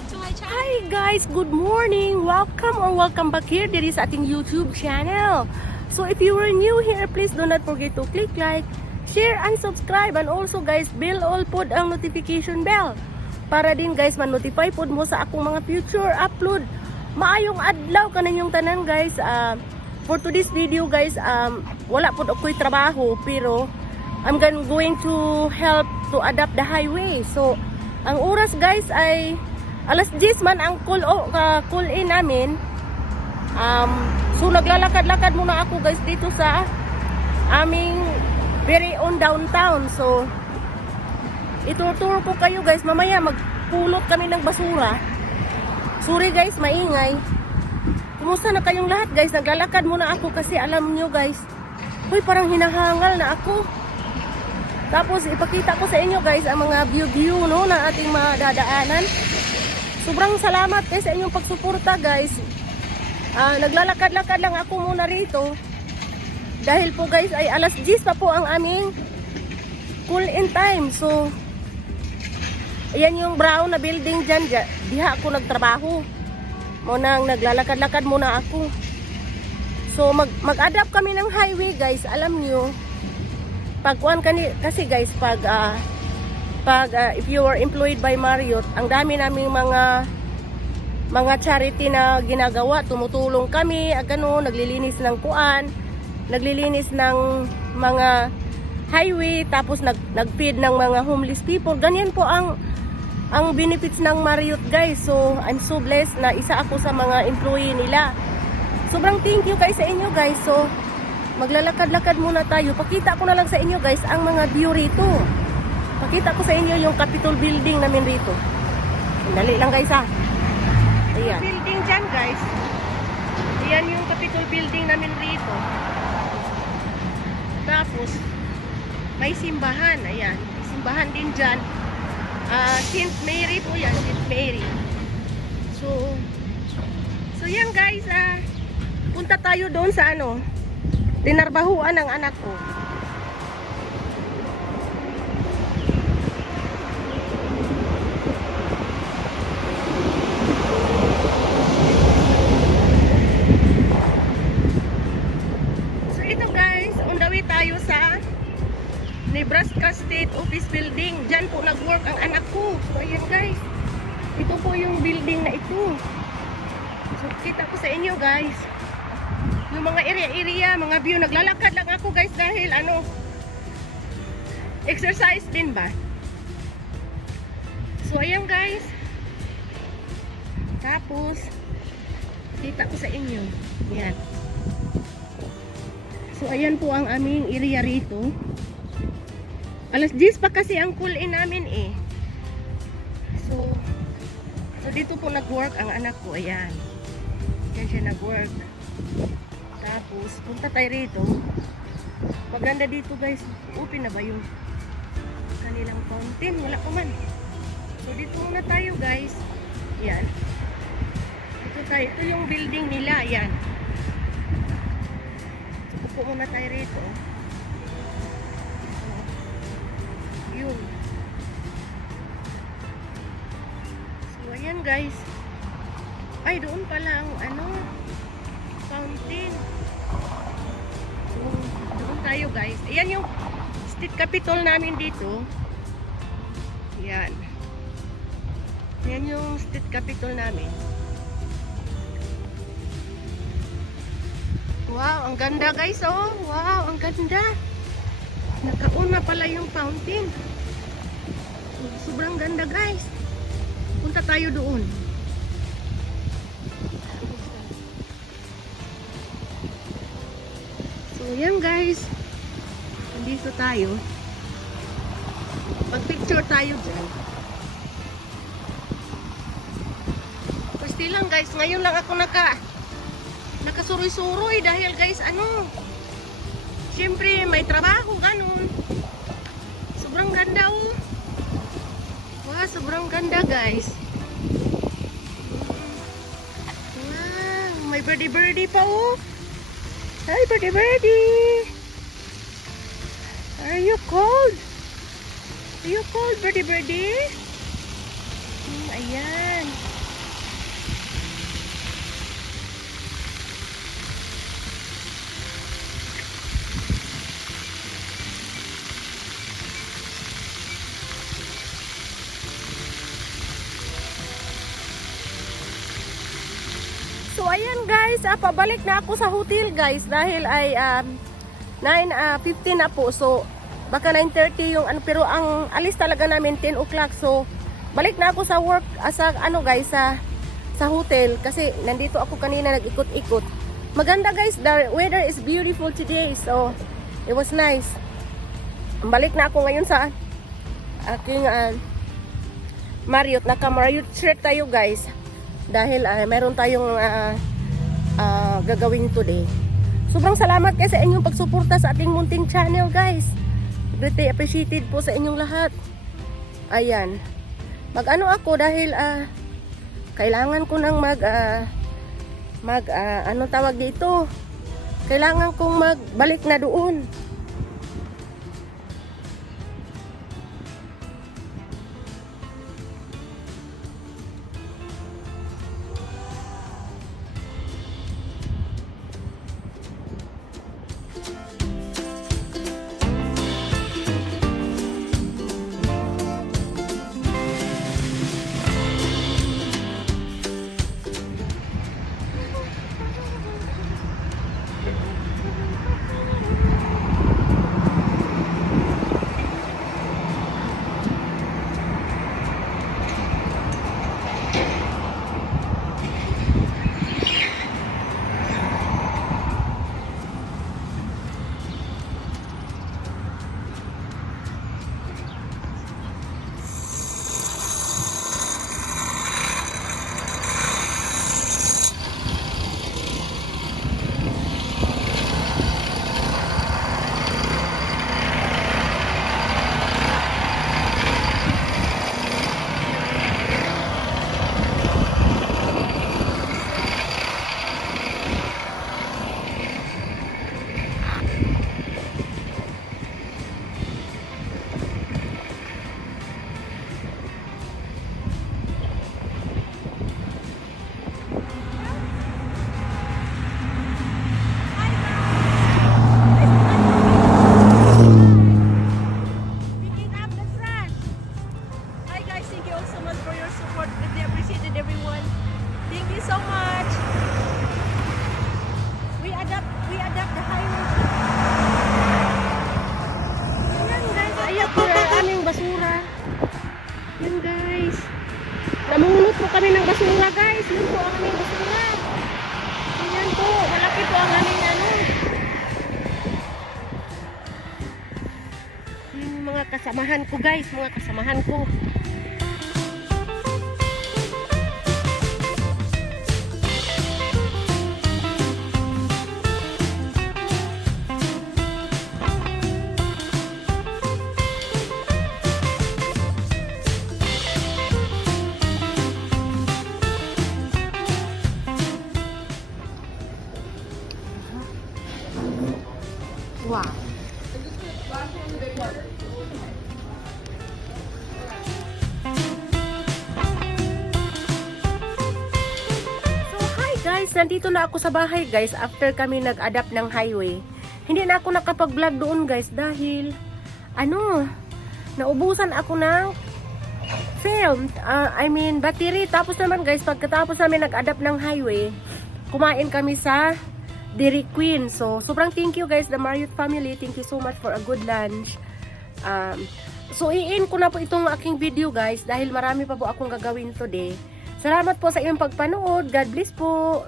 back to my channel. Hi guys, good morning. Welcome back here. There is ating YouTube channel. So if you are new here, please do not forget to click like, share and subscribe, and also guys, bell all pod ang notification bell para din guys man-notify pod mo sa akong mga future upload. Maayong adlaw kananyong tanan guys. For today's video guys, wala pod ako'y trabaho pero I'm going to help to adapt the highway. So ang oras guys ay alas 10 man ang call in namin. So naglalakad-lakad muna ako guys dito sa aming very own downtown. So ituturo ko kayo guys, mamaya magpulot kami ng basura. Sorry guys, maingay. Kumusta na kayong lahat guys? Naglalakad muna ako kasi alam nyo guys, hoy parang hinahangal na ako. Tapos ipakita ko sa inyo guys ang mga view no na ating madadaanan. Sobrang salamat guys sa inyong pagsuporta guys. Naglalakad-lakad lang ako muna rito. Dahil po guys ay alas 10 pa po ang aming call in time. So ayan yung brown na building dyan. Diha ako nagtrabaho. Munang naglalakad-lakad muna ako. So mag-adapt kami ng highway guys. Alam nyo, kasi guys, if you are employed by Marriott, ang dami naming mga charity na ginagawa. Tumutulong kami, naglilinis ng kuan, naglilinis ng mga highway, tapos nag-feed ng mga homeless people. Ganyan po ang benefits ng Marriott guys. So I'm so blessed na isa ako sa mga employee nila. Sobrang thank you guys sa inyo guys. So maglalakad-lakad muna tayo. Pakita ko na lang sa inyo guys ang mga view rito. Pakita ko sa inyo yung Capitol building namin rito. Dali lang guys ha. Ayan. Building dyan guys. Ayan yung Capitol building namin rito. Tapos may simbahan. Ayan. May simbahan din dyan. St. Mary po yan. St. Mary. So yan guys. Punta tayo doon sa tinarbahuan ng anak ko. So ito guys, on the way tayo sa Nebraska State Office Building. Diyan po nag-work ang anak ko. So ayan guys, ito po yung building na ito. So kita ko sa inyo guys yung mga area, mga view. Naglalakad lang ako guys dahil exercise din ba. So ayan guys. Tapos kita ko sa inyo. Ayan. So ayan po ang aming area rito. Alas 10 pa kasi ang call in namin eh. So dito po nag-work ang anak ko. Ayan. Diyan siya nag-work. Tapos, punta tayo rito. Maganda dito guys. Open na ba yung kanilang fountain? Wala pa man. So, dito muna tayo guys. Yan. Dito tayo. Ito yung building nila. Yan. So, upo muna tayo rito. So, yun. So, ayan guys. Ay, doon pala ang fountain. So, doon tayo guys. Ayan yung state capitol namin dito. Ayan. Ayan yung state capitol namin. Wow, ang ganda guys oh. Wow, ang ganda. Nakauna pala yung fountain. Sobrang ganda guys. Punta tayo doon. So yan guys, nandito tayo. Mag-picture tayo dyan. Pwede lang guys, ngayon lang ako nakasuroy-suroy dahil guys syempre may trabaho ganun. Sobrang ganda oh. Wow, sobrang ganda guys. Wow, may birdie pa oh. Hi, birdie! Are you cold? Are you cold, birdie? Ayan. So ayan guys, pabalik na ako sa hotel guys dahil ay 9:15 na po. So baka 9:30 yung ano, pero ang alis talaga namin 10 o'clock. So balik na ako sa work sa ano guys sa hotel kasi nandito ako kanina nag-ikot-ikot. Maganda guys, the weather is beautiful today. So it was nice. Balik na ako ngayon sa aking Marriott. Naka-Marriott shirt tayo guys dahil meron tayong gagawin today. Sobrang salamat kayo sa inyong pagsuporta sa ating munting channel guys. Greatly appreciated po sa inyong lahat. Ayan. Mag-ano ako dahil kailangan ko nang ano tawag dito? Kailangan kong magbalik na doon. Namulot po kami ng basura guys. Yun po ang aming basura. Ayan po. Malaki po ang aming ano. Yung mga kasamahan ko guys. Mga kasamahan ko. Wow. So hi guys, nandito na ako sa bahay guys after kami nag-adapt ng highway. Hindi na ako nakapag-vlog doon guys dahil naubusan ako ng film, battery. Tapos naman guys, pagkatapos namin nag-adapt ng highway, kumain kami sa Dairy Queen. So, sobrang thank you guys, the Marriott family. Thank you so much for a good lunch. So, i-end ko na po itong aking video guys dahil marami pa po akong gagawin today. Salamat po sa iyong pagpanood. God bless po.